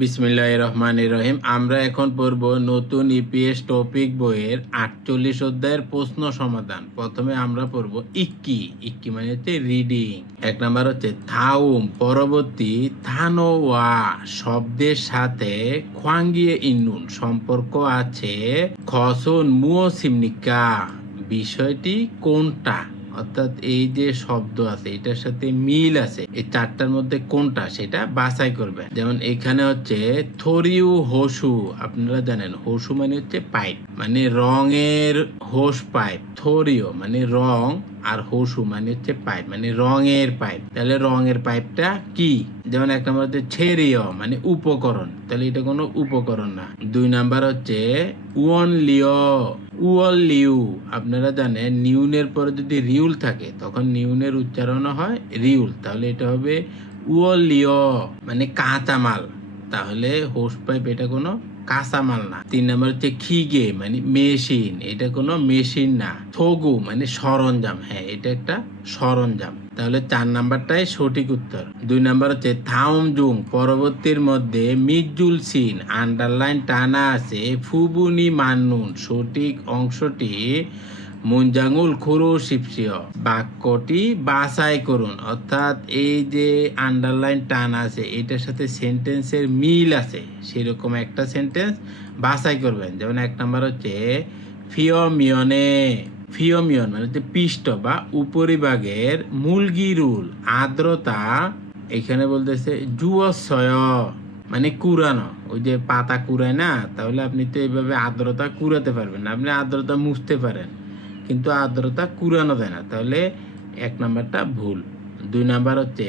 বিসমিল্লাহির রহমানির রহিম। আমরা এখন পড়ব নতুন ইপিএস টপিক বইয়ের ৪৮ অধ্যায়ের প্রশ্ন সমাধান। প্রথমে আমরা পড়ব ইক্কি। ইক্কি মানে হচ্ছে রিডিং। ১ নাম্বার হচ্ছে থাউম, পরবর্তী থানোয়া শব্দের সাথে খোয়াঙ্গিয়ে ইন্নুন সম্পর্ক আছে খসুন মুও সিমনিকা, বিষয়টি কোনটা? অর্থাৎ এই যে শব্দ আছে এটার সাথে মিল আছে, এই চারটার মধ্যে কোনটা সেটা বাছাই করবেন। যেমন এখানে হচ্ছে থরিউ হোসু, আপনারা জানেন হোসু মানে হচ্ছে পাইপ, মানে রঙের হোস পাইপ। থরিও মানে রং, আর হোসু মানে হচ্ছে পাইপ, মানে রঙের পাইপ। তাহলে রঙের পাইপটা কি? যেমন ১ নম্বর হচ্ছে ছেরিও মানে উপকরণ, তাহলে এটা কোনো উপকরণ না। ২ নাম্বার হচ্ছে উয়নলিও, উয়লিউ, আপনারা জানেন নিউনের পরে যদি রিউল থাকে তখন নিউনের উচ্চারণ হয় রিউল, তাহলে এটা হবে উয়লিও মানে কাঁচামাল। তাহলে হোস পাইপ এটা কোনো কাঁচামাল না। ৩ নম্বর হচ্ছে খিগে মানে মেশিন, এটা কোনো মেশিন না। থগু মানে সরঞ্জাম, হ্যাঁ এটা একটা সরঞ্জাম। তাহলে ৪ নাম্বারটাই সঠিক উত্তর। ২ নাম্বার হচ্ছে থাউমজুং, পরবর্তীর মধ্যে মিজুল সিন আন্ডারলাইন টানা আছে ফুবুনি মান্নুন, সঠিক অংশটি মুনজাঙ্গুল খুরু শিপসিও, বাক্যটি বাছাই করুন। অর্থাৎ এই যে আন্ডারলাইন টান আছে এটার সাথে সেন্টেন্সের মিল আছে সেরকম একটা সেন্টেন্স বাছাই করবেন। যেমন ১ নাম্বার হচ্ছে ফিওমিয়নে, ফিওমিয়ন মানে হচ্ছে পৃষ্ঠ বা উপরিভাগের মুলগিরুল আর্দ্রতা, এখানে বলতেছে জুয়সয় মানে কুড়ানো, ওই যে পাতা কুড়ায় না, তাহলে আপনি তো এইভাবে আর্দ্রতা কুড়াতে পারবেন না। আপনি আর্দ্রতা মুছতে পারেন কিন্তু আর্দ্রতা কুড়ানো যায় না, তাহলে ১ নাম্বারটা ভুল। ২ নাম্বার হচ্ছে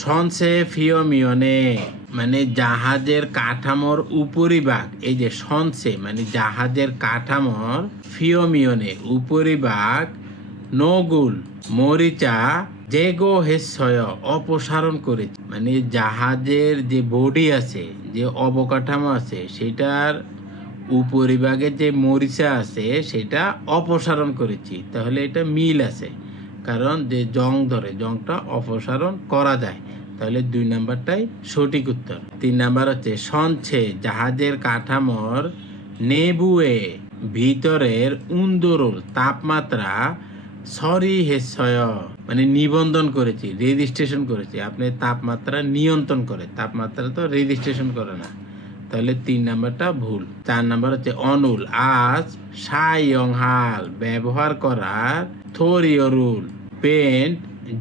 সনসে ফিওমিয়নে মানে জাহাজের কাঠামোর উপরিভাগ, এই যে সনসে মানে জাহাজের কাঠামোর, ফিওমিয়নে উপরিভাগ, নগুল মরিচা জেগো হেসয় অপসারণ করেছে, মানে জাহাজের যে বডি আছে, যে অবকাঠামো আছে সেটার উপরিভাগে যে মরিচা আছে সেটা অপসারণ করেছি। তাহলে এটা মিল আছে, কারণ যে জং ধরে জংটা অপসারণ করা যায়। তাহলে ২ নাম্বারটাই সঠিক উত্তর। ৩ নাম্বার হচ্ছে সঞ্চে জাহাজের কাঠামোর নেবুয়ে ভিতরের উন্দরুল তাপমাত্রা সরি হেসয় মানে নিবন্ধন করেছি, রেজিস্ট্রেশন করেছি। আপনি তাপমাত্রা নিয়ন্ত্রণ করে, তাপমাত্রা তো রেজিস্ট্রেশন করে না, তাহলে ৩ নাম্বারটা ভুল। ৪ নাম্বার হচ্ছে অনুল আজ সাইয়ংহাল ব্যবহার করার থরিয়রুল পেন্ট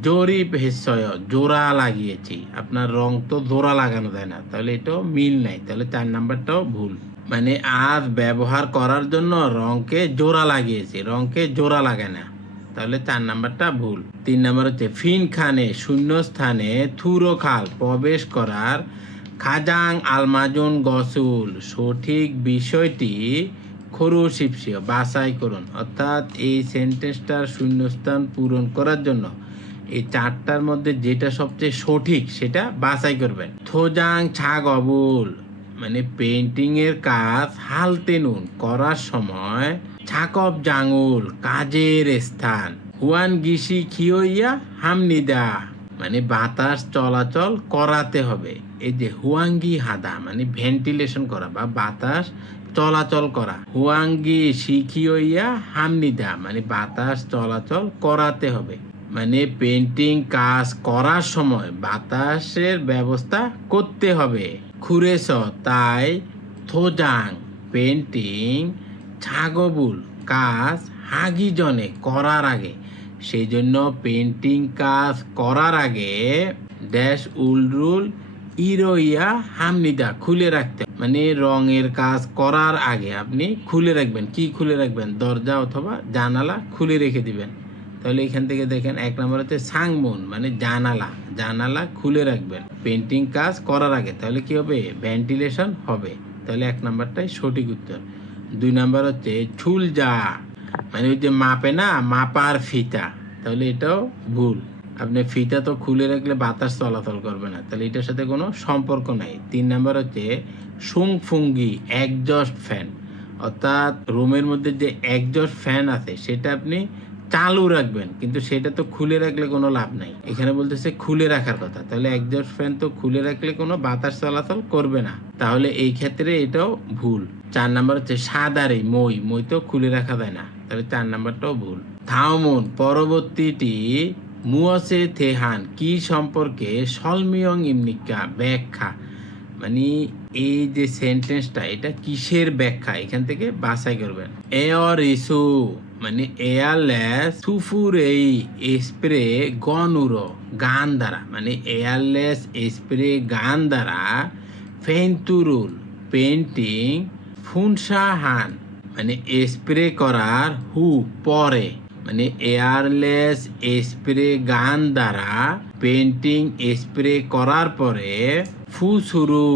জরিপ হেসয় জোড়া লাগিয়েছি। আপনার রং তো জোড়া লাগানো যায় না, তাহলে এটাও মিল নাই, তাহলে ৪ নাম্বারটাও ভুল। মানে আজ ব্যবহার করার জন্য রংকে জোড়া লাগিয়েছি, রংকে জোড়া লাগায় না, তাহলে ৪ নাম্বারটা ভুল। ৩ নাম্বার হচ্ছে ফিনখানে শূন্যস্থানে থুরো খাল প্রবেশ করার খাজাং আলমাজুন গসুল, সঠিক বিষয়টি খরু শিপসিও বাছাই করুন। অর্থাৎ এই সেন্টেন্সটার শূন্যস্থান পূরণ করার জন্য এই ৪টার মধ্যে যেটা সবচেয়ে সঠিক সেটা বাছাই করবেন। থোজাং ছাগ অবুল মানে পেন্টিং এর কাজ হালতে নুন করার সময়, ছাকব জাঙ্গুল কাজের স্থান, হুয়ান গিসি খিওইয়া হামনিদা মানে বাতাস চলাচল করাতে হবে। এই যে হুয়াঙ্গি হাদা মানে ভেন্টিলেশন করা বা বাতাস চলাচল করা, হুয়াঙ্গি শিখিওইয়া হামনিদা মানে বাতাস চলাচল করাতে হবে, মানে পেন্টিং কাজ করার সময় বাতাসের ব্যবস্থা করতে হবে। খুরেস তাই থোজাং পেন্টিং ছাগবুল কাজ হাগিজনে করার আগে, সেই জন্য পেন্টিং কাজ করার আগে ড্যাশ উলরুল ইরোইয়া হামনিদা খুলে রাখতে, মানে রঙের কাজ করার আগে আপনি খুলে রাখবেন। কি খুলে রাখবেন? দরজা অথবা জানালা খুলে রেখে দিবেন। তাহলে এখান থেকে দেখেন ১ নম্বর হচ্ছে সাংমুন মানে জানালা, জানালা খুলে রাখবেন পেন্টিং কাজ করার আগে, তাহলে কি হবে? ভেন্টিলেশন হবে। তাহলে ১ নাম্বারটাই সঠিক উত্তর। ২ নাম্বার হচ্ছে ছুলজা মানে ওই যে মাপে না, মাপার ফিতা, তাহলে এটাও ভুল। আপনি ফিতা তো খুলে রাখলে বাতাস চলাচল করবে না, তাহলে এটার সাথে কোনো সম্পর্ক নাই। ৩ নাম্বার হচ্ছে সুংফুঙ্গি একজস্ট ফ্যান, অর্থাৎ রুমের মধ্যে যে একজস্ট ফ্যান আছে সেটা আপনি চালু রাখবেন, কিন্তু সেটা তো খুলে রাখলে কোনো লাভ নাই। এখানে বলতেছে খুলে রাখার কথা, তাহলে এক্সস্ট ফ্যান তো খুলে রাখলে কোনো বাতাস চলাচল করবে না, তাহলে এই ক্ষেত্রে এটাও ভুল। 4 নাম্বার হচ্ছে সাদারে মই, মই তো খুলে রাখা যায় না, তাহলে 4 নাম্বারটাও ভুল। থাউমন পরবর্তীটি মুয়াসে থেহান কি সম্পর্কে সলমিয়ং ইমনিকা ব্যাখ্যা, মানে এই যে সেন্টেন্সটা এটা কিসের ব্যাখ্যা, এখান থেকে বাছাই করবেন। এয়র ইসু মানে এয়ারলেস সুফুর এই স্প্রে গনুরো গান দ্বারা, মানে এয়ারলেস স্প্রে গান দ্বারা ফেন্তুরুল পেন্টিং ফুনসাহান মানে স্প্রে করার হু পরে, মানে এয়ারলেস স্প্রে গান দ্বারা পেন্টিং স্প্রে করার পরে ফুসুরু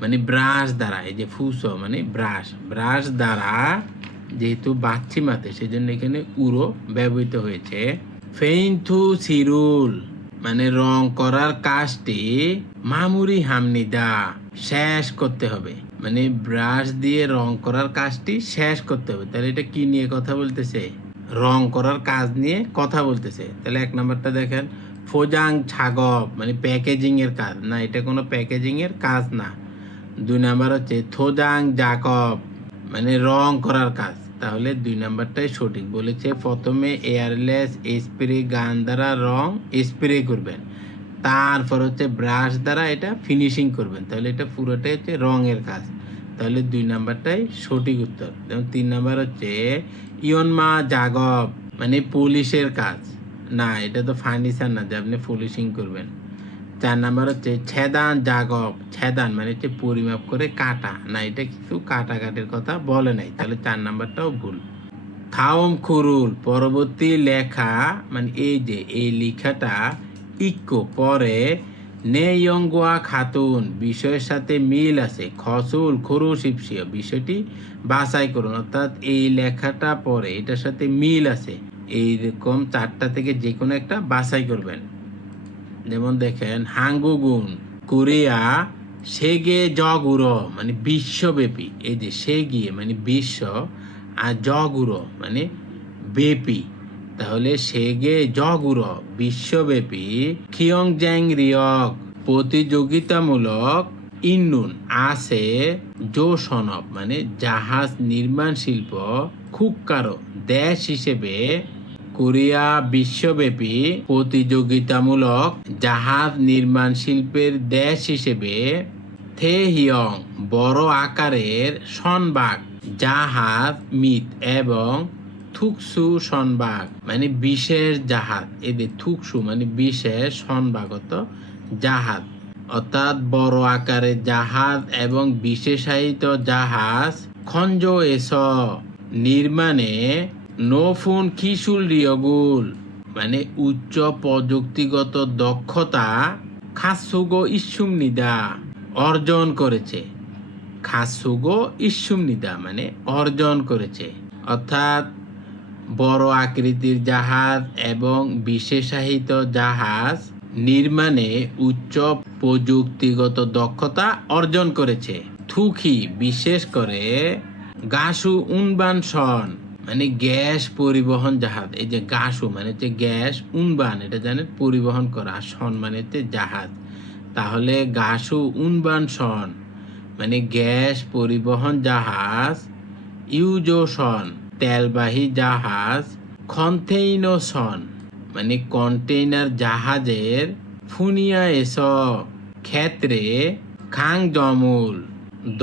মানে ব্রাশ দ্বারা, এই যে ফুসো মানে ব্রাশ, ব্রাশ দ্বারা যেহেতু বাচ্চি মাতে সেজন্য এখানে উড়ো ব্যবহৃত হয়েছে। ফেইন্থু সিরুল মানে রং করার কাজটি মামুরি হামনিদা শেষ করতে হবে, মানে ব্রাশ দিয়ে রং করার কাজটি শেষ করতে হবে। তাহলে এটা কি নিয়ে কথা বলতেছে? রং করার কাজ নিয়ে কথা বলতেছে। তাহলে 1 নাম্বারটা দেখেন, ফোজাং ছাগব মানে প্যাকেজিং এর কাজ, না এটা কোনো প্যাকেজিং এর কাজ না। 2 নাম্বার হচ্ছে থোজাং জাকব মানে রং করার কাজ, তাহলে 2 নাম্বারটাই সঠিক বলেছে। প্রথমে এয়ারলেস স্প্রে গান দ্বারা রং স্প্রে করবেন, তারপর হচ্ছে ব্রাশ দ্বারা এটা ফিনিশিং করবেন, তাহলে এটা পুরোটাই হচ্ছে রঙের কাজ, তাহলে 2 নাম্বারটাই সঠিক উত্তর। যেমন 3 নাম্বার হচ্ছে ইয়নমা জাগব মানে পুলিশের কাজ, না এটা তো ফার্নিচার না যে আপনি পলিশিং করবেন। 4 নাম্বার হচ্ছে ছেদান জাগব, ছেদান মানে হচ্ছে পরিমাপ করে কাটা, না এটা কিছু কাটাকাটির কথা বলে নাই, তাহলে 4 নাম্বারটাও ভুল। থাওম খুরুল পরবর্তী লেখা মানে এই যে এই লেখাটা ইকো পরে নেয়ঙ্গুয়া খাতুন বিষয়ের সাথে মিল আছে, খসুল খরু শিপসিয়া বিষয়টি বাছাই করুন, অর্থাৎ এই লেখাটা পরে এটার সাথে মিল আছে, এইরকম 4টা থেকে যে কোনো একটা বাছাই করবেন। যেমন দেখেন হাঙ্গুগুন কোরিয়া সেগে জগুরো মানে বিশ্বব্যাপী, এই যে সেগিয়ে মানে বিশ্ব আর জগুরো মানে ব্যাপী, তাহলে সেগে জগুরো বিশ্বব্যাপী খিয়ংজ্যাং রিয়ক প্রতিযোগিতামূলক ইন্নুন আছে জো সনব মানে জাহাজ নির্মাণ শিল্প খুবকারো দেশ হিসেবে কোরিয়া বিশ্বব্যাপী প্রতিযোগিতামূলক জাহাজ নির্মাণ শিল্পের দেশ হিসেবে থেহিয়ং বড় আকারের সনবাগ জাহাজ মিত এবং থুকসু সনবাগ মানে বিশেষ জাহাজ, এদের থুকসু মানে বিশেষ সনবাগত জাহাজ, অর্থাৎ বড় আকারের জাহাজ এবং বিশেষায়িত জাহাজ খঞ্জ এস নির্মাণে নফুন খিসুল রিয়গুল মানে উচ্চ প্রযুক্তিগত দক্ষতা খাসুগো ইসুমনিদা অর্জন করেছে, খাসুগো ইসুমনিদা মানে অর্জন করেছে, অর্থাৎ বড় আকৃতির জাহাজ এবং বিশেষায়িত জাহাজ নির্মাণে উচ্চ প্রযুক্তিগত দক্ষতা অর্জন করেছে। থুকি বিশেষ করে গাসু উনবান সন মানে গ্যাস পরিবহন জাহাজ, এই যে গাসু মানে হচ্ছে গ্যাস, উনবান এটা জানেন পরিবহন করা, সন মানে হচ্ছে জাহাজ, তাহলে গাসু উনবান সন মানে গ্যাস পরিবহন জাহাজ, ইউজোসন তেলবাহী জাহাজ, কন্টেইনসন মানে কন্টেইনার জাহাজের ফুনিয়া এস ক্ষেত্রে খাং জমুল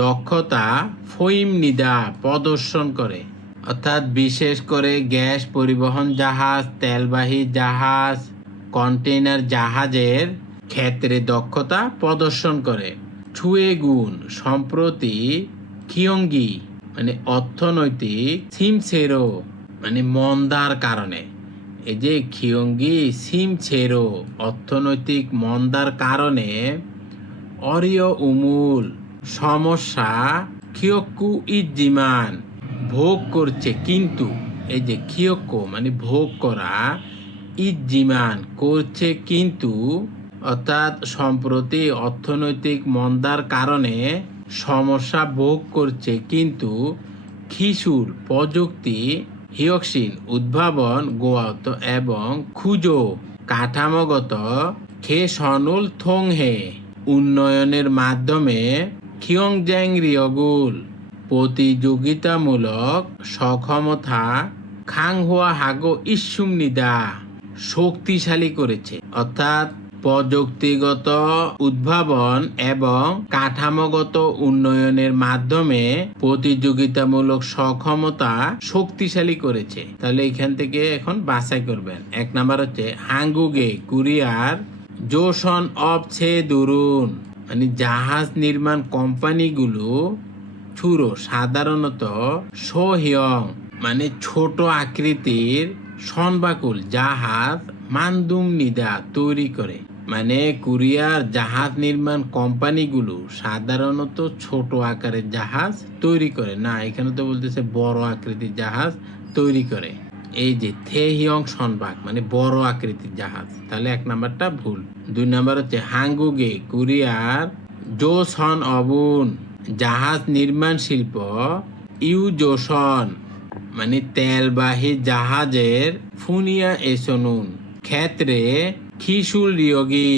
দক্ষতা ফইম নিদা প্রদর্শন করে, অর্থাৎ বিশেষ করে গ্যাস পরিবহন জাহাজ, তেলবাহী জাহাজ, কন্টেইনার জাহাজের ক্ষেত্রে দক্ষতা প্রদর্শন করে। ছুয়ে গুণ সম্প্রতি খিয়ঙ্গি মানে অর্থনৈতিক সিমছেরো মানে মন্দার কারণে, এই যে খিয়ঙ্গি সিমছেরো অর্থনৈতিক মন্দার কারণে অরিয় উমুল সমস্যা খিয়ক্কু ইজিমান ভোগ করছে, কিন্তু এই যে খিয়ক্কু মানে ভোগ করা, ইজিমান করছে কিন্তু, অর্থাৎ সম্প্রতি অর্থনৈতিক মন্দার কারণে সমস্যা ভোগ করছে কিন্তু খিসুর প্রযুক্তি হিয়কশিন উদ্ভাবন গোয়াত এবং খুজো কাঠামোগত খে সনুল থংহে উন্নয়নের মাধ্যমে খিয়ংজ্যাং রিয়গুল প্রতিযোগিতামূলক সক্ষমতা খাংহুয়া হাগো ইস্যুমনিদা শক্তিশালী করেছে। অর্থাৎ প্রযুক্তিগত উদ্ভাবন এবং কাঠামোগত উন্নয়নের মাধ্যমে প্রতিযোগিতামূলক সক্ষমতা শক্তিশালী করেছে। তাহলে এখান থেকে এখন বাছাই করবেন। 1 নাম্বার হচ্ছে হাঙ্গুগে কোরিয়ার জোশন অফ ছে দুরুন মানে জাহাজ নির্মাণ কোম্পানিগুলো ছুরো সাধারণত সোহিয়ং মানে ছোট আকৃতির সনবাকুল জাহাজ মানদুম নিদা তৈরি করে। মানে কোরিয়ার জাহাজ নির্মাণ কোম্পানিগুলো সাধারণত ছোট আকারের জাহাজ তৈরি করে না, এখানে তো বলতেছে বড় আকৃতির জাহাজ তৈরি করে। এই যে থেহিয়ং সনবাক মানে বড় আকৃতির জাহাজ, তাহলে 1 নাম্বারটা ভুল। 2 নাম্বার হচ্ছে হাঙ্গুগে কোরিয়ার জোসন অবুন জাহাজ নির্মাণ শিল্প ইউজোসন মানে তেলবাহী জাহাজের ফুনিয়া এসনুন ক্ষেত্রে খিসুল রিয়গি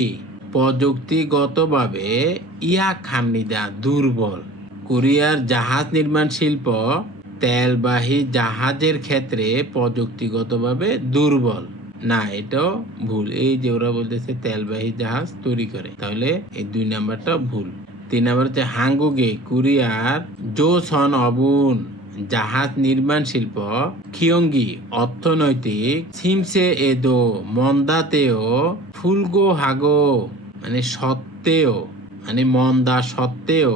প্রযুক্তিগতভাবে ইয়া খামনিদা দুর্বল। কোরিয়ার জাহাজ নির্মাণ শিল্প তেলবাহী জাহাজের ক্ষেত্রে প্রযুক্তিগতভাবে দুর্বল না, এটাও ভুল। এই যে ওরা বলতেছে তেলবাহী জাহাজ তৈরি করে, তাহলে এই 2 নাম্বারটা ভুল। 3 নাম্বার হচ্ছে হাঙ্গুগে কোরিয়ার জোসন অবুন জাহাজ নির্মাণ শিল্প খিয়ঙ্গি অর্থনৈতিক সিমসে এদো মন্দাতেও ফুলগো হাগো মানে সত্ত্বেও মানে মন্দা সত্ত্বেও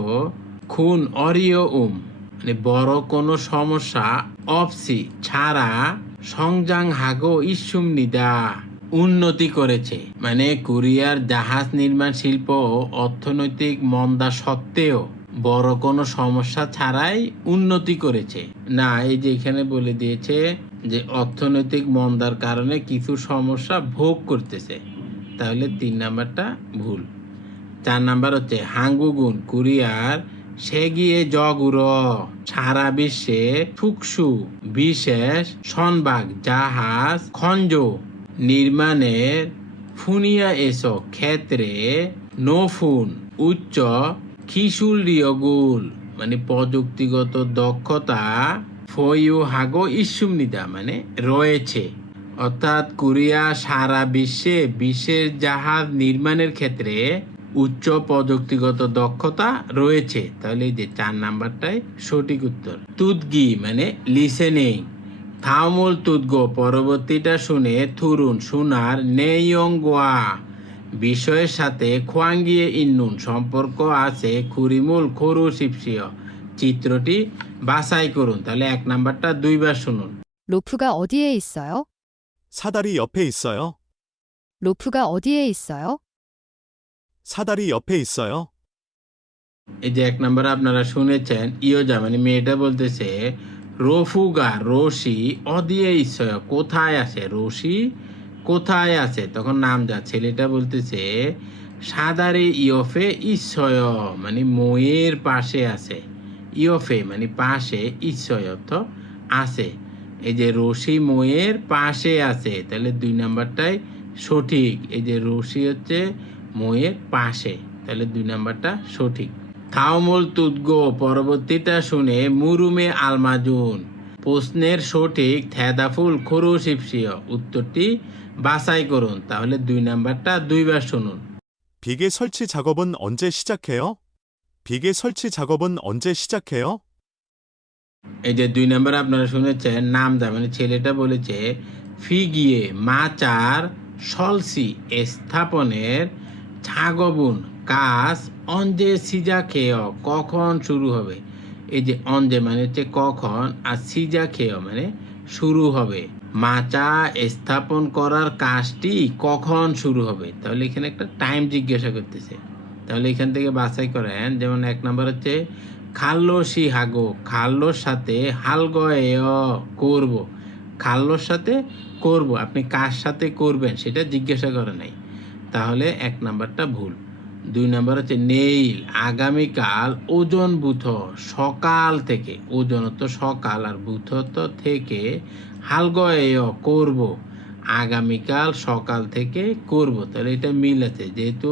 খুন অরিয় মানে বড় কোনো সমস্যা অপসি ছাড়া সংজাং হাগো ইস্যুম নিদা উন্নতি করেছে। মানে কোরিয়ার জাহাজ নির্মাণ শিল্প অর্থনৈতিক মন্দা সত্ত্বেও বড় কোনো সমস্যা ছাড়াই উন্নতি করেছে না, এই যে এখানে বলে দিয়েছে যে অর্থনৈতিক মন্দার কারণে কিছু সমস্যা ভোগ করতেছে, তাহলে 3 নাম্বারটা ভুল। 4 নাম্বার হচ্ছে হাঙ্গুগুন কোরিয়ার সেগিয়ে জগুর সারা বিশ্বে ফুকসু বিশেষ সনবাগ জাহাজ খঞ্জ নির্মাণের ফুনিয়া এসো ক্ষেত্রে নফুন উচ্চ খিসুল রিয়গুল মানে প্রযুক্তিগত দক্ষতা ফয়ু হাগো ইস্যুমনিদা মানে রয়েছে। অর্থাৎ কোরিয়া সারা বিশ্বে বিশেষ জাহাজ নির্মাণের ক্ষেত্রে উচ্চ প্রযুক্তিগত দক্ষতা রয়েছে, তাহলে এই যে 4 নাম্বারটাই সঠিক উত্তর। তুদগি মানে লিসেনিং থাউমুল তুদগো পরবর্তীটা শুনে থুরুন শোনার নেয়ংগোয়া বিষয়ের সাথে খোয়াঙ্গিয়ে ইন্নুন সম্পর্ক আছে খুরিমুল খরু শিপসিয় চিত্রটি বাছাই করুন। তাহলে 1 নাম্বারটা 2 বার শুনুন। 로프가 어디에 있어요? 사다리 옆에 있어요. 로프가 어디에 있어요? 사다리 옆에 있어요. এই যে 1 নাম্বার আপনারা শুনেছেন, ইয়োজা মানে মেয়েটা বলতেছে রফুগা রশি অদিয়ে ইসয় কোথায় আছে, রশি কোথায় আছে, তখন নাম যা ছেলেটা বলতেছে সাদারে ইয়ফে ইসয় মানে ময়ের পাশে আছে, ইয়ফে মানে পাশে, ইসয় অর্থ আছে। এই যে রশি ময়ের পাশে আছে, তাহলে 2 নাম্বারটাই সঠিক। এই যে রশি হচ্ছে ময়ের পাশে, তাহলে 2 নাম্বারটা সঠিক। থাউমুল তুদগো পরবর্তীটা শুনে মুরুমে আলমাজুন প্রশ্নের সঠিক থেদাফুল খরু শিপসিয় উত্তরটি বাছাই করুন। তাহলে 2 নাম্বারটা 2 বার শুনুন। 비계 설치 작업은 언제 시작해요? 비계 설치 작업은 언제 시작해요? এই যে 2 নাম্বার আপনারা শুনেছেন, নাম দা মানে ছেলেটা বলেছে ফিগিয়ে মাচার সলসি স্থাপনের ছাগবুন কাজ অঞ্জে সিজা খেয় কখন শুরু হবে। এই যে অঞ্জে মানে হচ্ছে কখন, আর সিজা খেয় মানে শুরু হবে। মাচা স্থাপন করার কাজটি কখন শুরু হবে, তাহলে এখানে একটা টাইম জিজ্ঞাসা করতেছে, তাহলে এখান থেকে বাছাই করেন। যেমন 1 নাম্বার হচ্ছে খাল্লোসি হাগো খাল্লোর সাথে হালগয় করব, খাল্লোর সাথে করব, আপনি কার সাথে করবেন সেটা জিজ্ঞাসা করে নাই, তাহলে 1 নাম্বারটা ভুল। 2 নাম্বার হচ্ছে নেইল, আগামীকাল ওজন বুথ, সকাল থেকে, ওজন তো সকাল আর বুথ তো থেকে, হালগয় করব, আগামীকাল সকাল থেকে করব। তাহলে এটা মিল আছে, যেহেতু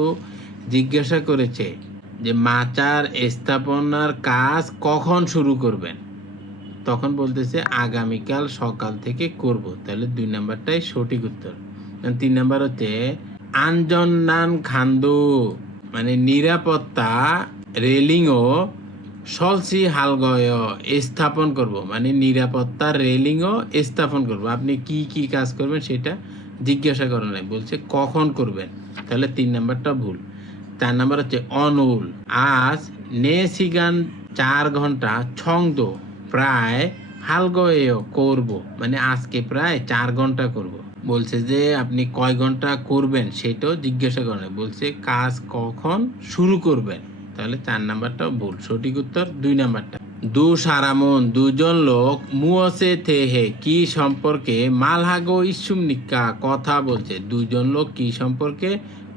জিজ্ঞাসা করেছে যে মাচার স্থাপনার কাজ কখন শুরু করবেন, তখন বলতেছে আগামীকাল সকাল থেকে করব, তাহলে 2 নাম্বারটাই সঠিক উত্তর। 3 নাম্বার হচ্ছে আঞ্জন্নান খান্দু, মানে নিরাপত্তা রেলিং ও সলসি হালগয় স্থাপন করব, মানে নিরাপত্তা রেলিং ও স্থাপন করব। আপনি কি কি কাজ করবেন সেটা জিজ্ঞাসা করেন নাই, বলছে কখন করবেন, তাহলে 3 নাম্বারটা ভুল। 4 নাম্বার হচ্ছে অনুল, আজ নে সিগান 4 ঘন্টা ছন্দ প্রায় হালগয় করব, মানে আজকে প্রায় 4 ঘন্টা করব। বলছে যে আপনি কয় ঘন্টা করবেন সেটাও জিজ্ঞাসা করেন, বলছে কাজ কখন শুরু করবেন, তাহলে 4 নাম্বারটাও ভুল। সঠিক উত্তর 2 নাম্বারটা। দু সারামন, দুজন লোক মুয়সে থেহে কি সম্পর্কে মালহাগো ইসুমনিকা কথা বলছে, দুজন লোক কি সম্পর্কে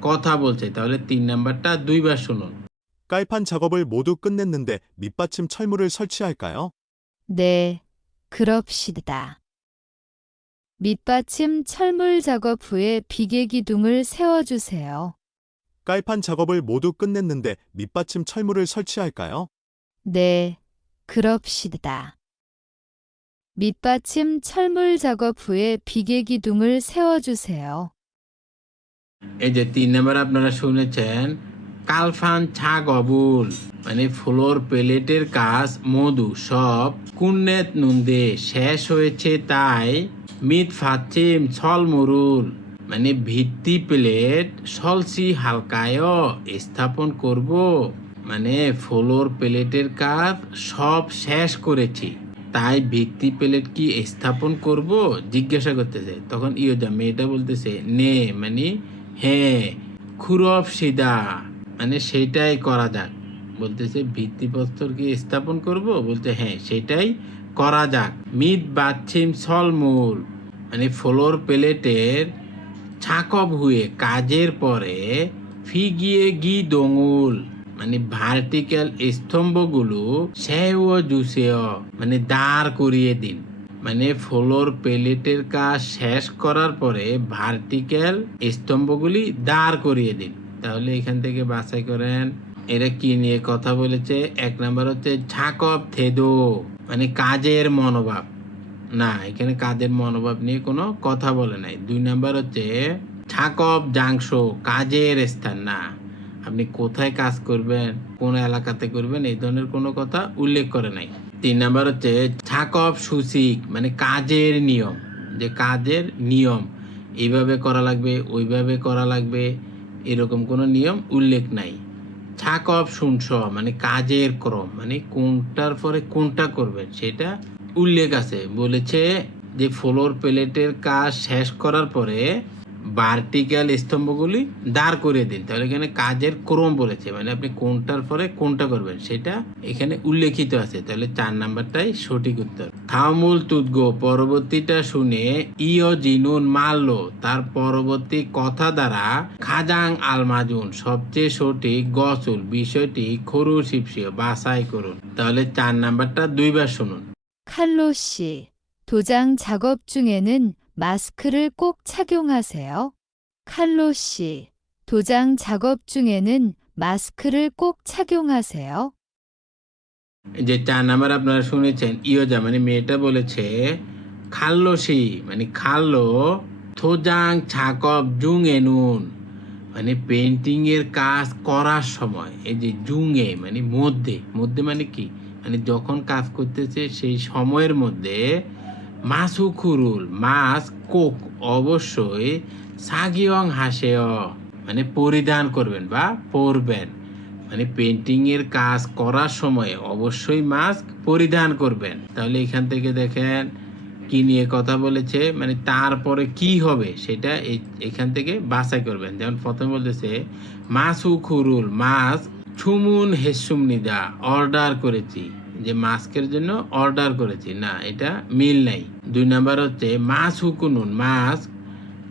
কথা বলছে, তাহলে 3 নাম্বারটা 2 বার শুনুন। 깔판 작업을 모두 끝냈는데 밑받침 철물을 설치할까요? 네, 그럽시다. 밑받침 철물 작업 후에 비계 기둥을 세워주세요. 깔판 작업을 모두 끝냈는데 밑받침 철물을 설치할까요? 네, 그럽시다. 밑받침 철물 작업 후에 비계 기둥을 세워주세요. এই যে 3 নাম্বার আপনারা শুনেছেন, কালফান ছা গবুল, মানে ফ্লোর প্লেটের কাজ মধু সব কুন্নেত নুন্দে শেষ হয়েছে, তাই মিত ফাচিম ছল মুরুল, মানে ভিত্তি প্লেট সলসি হালকায় স্থাপন করব, মানে ফ্লোর প্লেটের কাজ সব শেষ করেছি, তাই ভিত্তি প্লেট কি স্থাপন করব জিজ্ঞাসা করতেছে। তখন ইয়োজা মেয়েটা বলতেছে নে, মানে হ্যাঁ, খুরব সিদা, মানে সেটাই করা যাক। বলতেছে ভিত্তিপ্রস্তর কি স্থাপন করব, বলতে হ্যাঁ সেটাই করা যাক। মিত বাচ্ছিম সলমূল, মানে ফ্লোর প্লেটের ছাকব হুয়ে কাজের পরে, ফিগিয়ে গি দঙুল, মানে ভার্টিক্যাল স্তম্ভগুলো সেও জুসেও, মানে দাঁড় করিয়ে দিন, মানে ফ্লোর প্লেটের কাজ শেষ করার পরে ভার্টিক্যাল স্তম্ভগুলি দাঁড় করিয়ে দিন। তাহলে এখান থেকে বাছাই করেন এরা কি নিয়ে কথা বলেছে। 1 নাম্বার হচ্ছে ছাকব থেদো, মানে কাজের মনোভাব, না এখানে কাজের মনোভাব নিয়ে কোনো কথা বলে নাই। 2 নাম্বার হচ্ছে ছাকব জাংশ, কাজের স্থান, না আপনি কোথায় কাজ করবেন, কোন এলাকাতে করবেন, এই ধরনের কোনো কথা উল্লেখ করে নাই। 3 নাম্বার হচ্ছে ছাকব সুসিক, মানে কাজের নিয়ম, যে কাজের নিয়ম এইভাবে করা লাগবে ওইভাবে করা লাগবে, এরকম কোনো নিয়ম উল্লেখ নাই। ছাকব শুনছ, মানে কাজের ক্রম, মানে কোনটার পরে কোনটা করবেন সেটা উল্লেখ আছে। বলেছে যে ফ্লোর প্লেটের কাজ শেষ করার পরে ভার্টিক্যাল স্তম্ভগুলি দাঁড় করিয়ে দিন, তাহলে এখানে কাজের ক্রম বলেছে, মানে আপনি কোনটার পরে কোনটা করবেন সেটা এখানে উল্লেখিত আছে, তাহলে 4 নাম্বারটাই সঠিক উত্তর। থামুল তুদগো, পরবর্তীটা শুনে ইয় জিনুন মারলো, তার পরবর্তী কথা দ্বারা খাজাং আলমাজুন, সবচেয়ে সঠিক গসুল, বিষয়টি খরু শিপসিও বাছাই করুন। তাহলে 4 নাম্বারটা 2 বার শুনুন। 칼로 씨, 도장 작업 중에는 마스크를 꼭 착용하세요. 칼로 씨, 도장 작업 중에는 마스크를 꼭 착용하세요. যে 4 নাম্বার আপনারা শুনেছেন, ইয়োজা মানে মেয়েটা বলেছে খাল্লোসি, মানে খাল্লো থোজাং ছাকব জুং এনুন, মানে পেন্টিং এর কাজ করার সময়, এই যে জুঙে মানে মধ্যে, মধ্যে মানে কি, মানে যখন কাজ করতেছে সেই সময়ের মধ্যে মাসুখুরুল, মাস কোক অবশ্যই সাগিয়ং হাসেয়, মানে পরিধান করবেন বা পরবেন, মানে পেন্টিং এর কাজ করার সময় অবশ্যই মাস্ক পরিধান করবেন। তাহলে এখান থেকে দেখেন কি নিয়ে কথা বলেছে, মানে তারপরে কি হবে সেটা এখান থেকে বাছাই করবেন। যেমন প্রথমে বলতেছে মাসুখুরুল, মাস্ক ছুমুন হেসুমনিদা, অর্ডার করেছি, যে মাস্কের জন্য অর্ডার করেছি, না এটা মিল নাই। 2 নাম্বার হচ্ছে মাস হুকুনুন, মাস্ক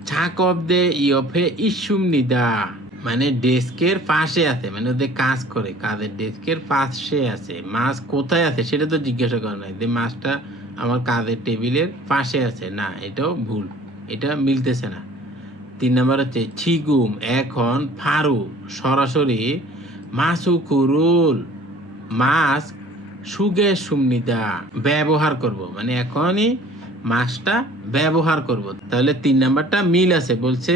ছাকব দে ইয়ফে ইসুমনিদা, মানে ডেস্কের পাশে আছে, মানে ওদের কাজ করে, কাজের ডেস্কের পাশে আছে। মাছ কোথায় আছে সেটা তো জিজ্ঞাসা করে নাই, যে মাছটা আমার কাজের টেবিলের পাশে আছে, না এটাও ভুল, এটা মিলতেছে না। 3 নাম্বার হচ্ছে ছিগুম এখন ফারু সরাসরি মাসুকুরুল মাছ সুগে সুমনিদা ব্যবহার করব, মানে এখনই মাছটা ব্যবহার করব। তাহলে 3 নাম্বারটা মিল আছে, বলছে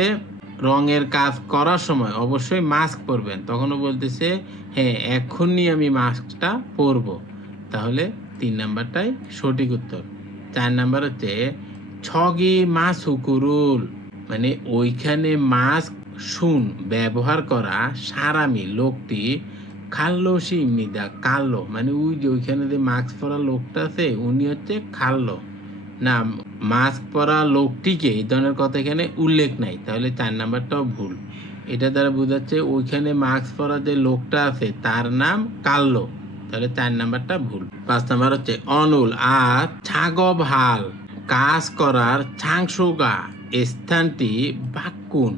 রঙের কাজ করার সময় অবশ্যই মাস্ক পরবেন, তখনও বলতেছে হ্যাঁ এখনই আমি মাস্কটা পরব। তাহলে 3 নাম্বারটাই সঠিক উত্তর। 4 নাম্বার হচ্ছে ছগি মাসুকুরুল, মানে ওইখানে মাস্ক শুন ব্যবহার করা সারামি লোকটি খাল্লোসি ইমনিদা কাল্লো, মানে ওই যে ওইখানে যে মাস্ক পরা লোকটা আছে উনি হচ্ছে খাল্লো, না মাস্ক পরা লোকটিকে এই ধরনের কথা এখানে উল্লেখ নাই। তাহলে 4 নাম্বারটাও ভুল। এটা দ্বারা বোঝাচ্ছে ওইখানে মাস্ক পরা যে লোকটা আছে তার নাম কাল্লো, তাহলে 4 নাম্বারটা ভুল। 5 নাম্বার হচ্ছে অনুল আর ছাগব হাল কাজ করার ছাংসোগা স্থানটি বাক্কুন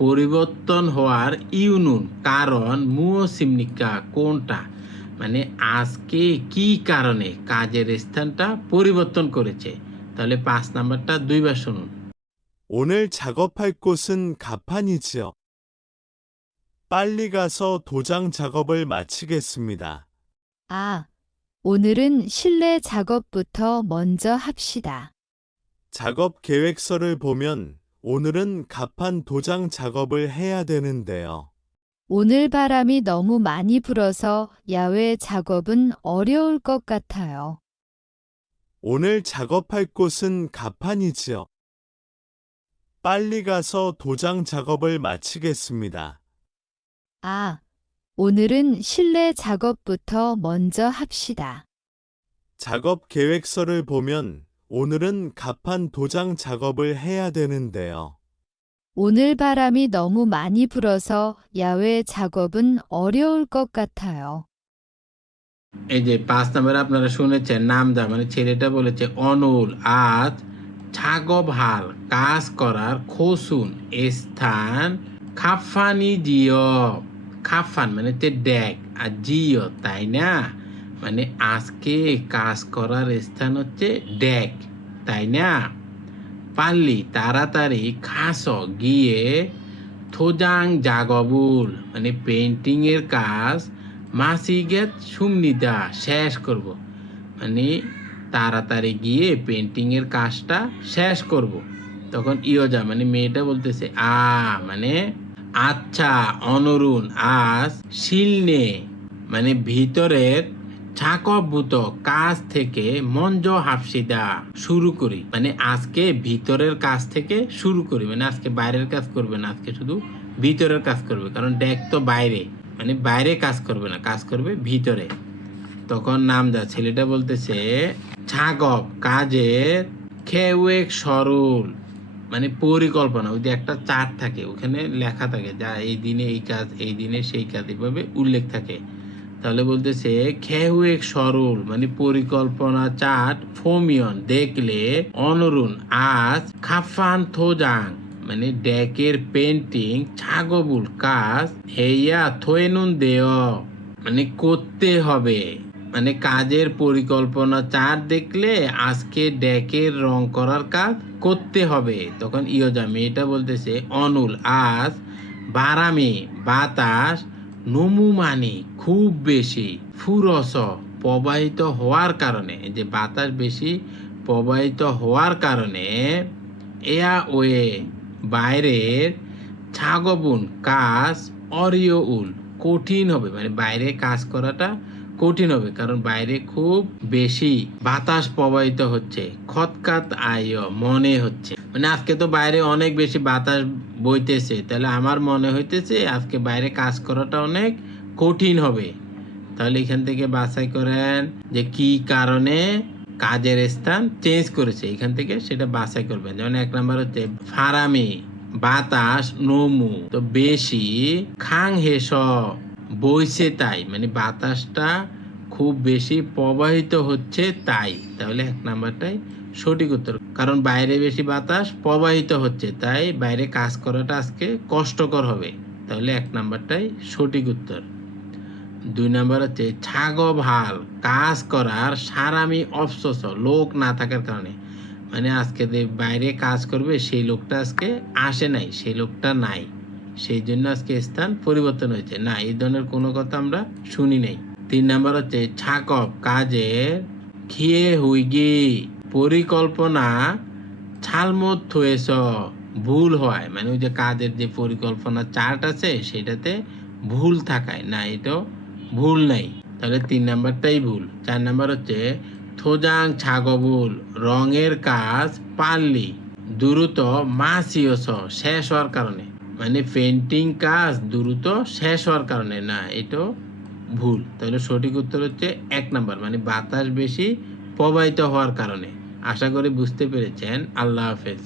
পরিবর্তন হওয়ার ইউনুন কারণ মুওসিমনিকা কোনটা, মানে আজকে কি কারণে কাজের স্থানটা পরিবর্তন করেছে। তাহলে 5 নাম্বারটা দুইবার শুনুন। 오늘 작업할 곳은 가판이지요. 빨리 가서 도장 작업을 마치겠습니다. 아, 오늘은 실내 작업부터 먼저 합시다. 작업 계획서를 보면 오늘은 가판 도장 작업을 해야 되는데요. 오늘 바람이 너무 많이 불어서 야외 작업은 어려울 것 같아요. 오늘 작업할 곳은 가판이지요. 빨리 가서 도장 작업을 마치겠습니다. 아, 오늘은 실내 작업부터 먼저 합시다. 작업 계획서를 보면 오늘은 가판 도장 작업을 해야 되는데요. 오늘 바람이 너무 많이 불어서 야외 작업은 어려울 것 같아요. এই যে 5 নাম্বারে আপনারা শুনেছেন নামদা, মানে ছেলেটা বলেছে অনুল আজ ছাগব হাল কাজ করার খোসুন স্থান খাফানি জিও, খাফান মানে হচ্ছে ডেক আর জিও তাই না, মানে আজকে কাজ করার স্থান হচ্ছে ডেক তাই না। পারলি তাড়াতাড়ি খাস গিয়ে থোজাং জাগবুল, মানে পেন্টিং এর কাজ মাসিগেত সুমনিদা শেষ করব, মানে তাড়াতাড়ি গিয়ে পেন্টিং এর কাজটা শেষ করব। তখন ইয়োজা মানে মেয়েটা বলতেছে মানে আচ্ছা অনুরুণ আজ শিলনে মানে ভিতরের ছাকবভূত কাজ থেকে মঞ্জ হাফসিদা শুরু করি, মানে আজকে ভিতরের কাজ থেকে শুরু করি, মানে আজকে বাইরের কাজ করবে না, আজকে শুধু ভিতরের কাজ করবে, কারণ ডেক তো বাইরে, মানে বাইরে কাজ করবে না, কাজ করবে ভিতরে। তখন নামদা ছেলেটা বলতেছে ছাগব কাজের খেউয়েক সরল, মানে পরিকল্পনা, ওই যে একটা চার্ট থাকে ওখানে লেখা থাকে যা এই দিনে এই কাজ, এই দিনে সেই কাজ, এভাবে উল্লেখ থাকে। তাহলে বলতেছে খেহুয়েক সরল মানে পরিকল্পনা চার্ট ফোমিয়ন দেখলে অনুরুণ আজ খাফান থোজাং মানে ডেকের পেন্টিং ছাগবুল কাজ হেয়া থোয়েনুন দেয় মানে করতে হবে, মানে কাজের পরিকল্পনা চার্ট দেখলে আজকে ডেকের রং করার কাজ করতে হবে। তখন ইয়োজা মেয়েটা বলতেছে অনুল আজ বারামে বাতাস নমুমানি খুব বেশি ফুরস প্রবাহিত হওয়ার কারণে, যে বাতাস বেশি প্রবাহিত হওয়ার কারণে এয়া ওয়ে বাইরের ছাগবুন কাজ অরিয় উল কঠিন হবে, মানে বাইরে কাজ করাটা কঠিন হবে, কারণ বাইরে খুব বেশি বাতাস প্রবাহিত হচ্ছে। খতকাত আয় মনে হচ্ছে, মানে আজকে তো বাইরে অনেক বেশি বাতাস বইতেছে, তাহলে আমার মনে হইতেছে আজকে বাইরে কাজ করাটা অনেক কঠিন হবে। তাহলে এখান থেকে বাছাই করেন যে কি কারণে কাজের স্থান চেঞ্জ করেছে, এখান থেকে সেটা বাছাই করবেন। যেমন 1 নাম্বার হচ্ছে ফারামি বাতাস নমু তো বেশি, খাং হেস বইছে তাই, মানে বাতাসটা খুব বেশি প্রবাহিত হচ্ছে তাই। তাহলে 1 নাম্বারটাই সঠিক উত্তর, কারণ বাইরে বেশি বাতাস প্রবাহিত হচ্ছে তাই বাইরে কাজ করাটা আজকে কষ্টকর হবে। তাহলে 1 নাম্বারটাই সঠিক উত্তর। 2 নাম্বার হচ্ছে ছাগো ভাল কাজ করার সারামি অফসোস লোক না থাকার কারণে, মানে আজকে যে বাইরে কাজ করবে সেই লোকটা আজকে আসে নাই, সেই লোকটা নাই, সেই জন্য আজকে স্থান পরিবর্তন হয়েছে। না, এই ধরনের কোনো কথা আমরা শুনি নাই। 3 নাম্বার হচ্ছে ছাকব কাজের খিয়ে হুইগি পরিকল্পনা ছালমত থুয়েছ ভুল হয়, মানে ওই যে কাজের যে পরিকল্পনা চার্ট আছে সেটাতে ভুল থাকায়, না এটাও ভুল নাই, তাহলে 3 নাম্বারটাই ভুল। 4 নাম্বার হচ্ছে থোজাং ছাগবুল রঙের কাজ পারলি দ্রুত মাসিওস শেষ হওয়ার কারণে, মানে পেন্টিং কাজ দ্রুত শেষ হওয়ার কারণে, না এটাও ভুল, তাহলে সঠিক উত্তর হচ্ছে 1 নাম্বার, মানে বাতাস বেশি প্রবাহিত হওয়ার কারণে। আশা করি বুঝতে পেরেছেন। আল্লাহ হাফেজ।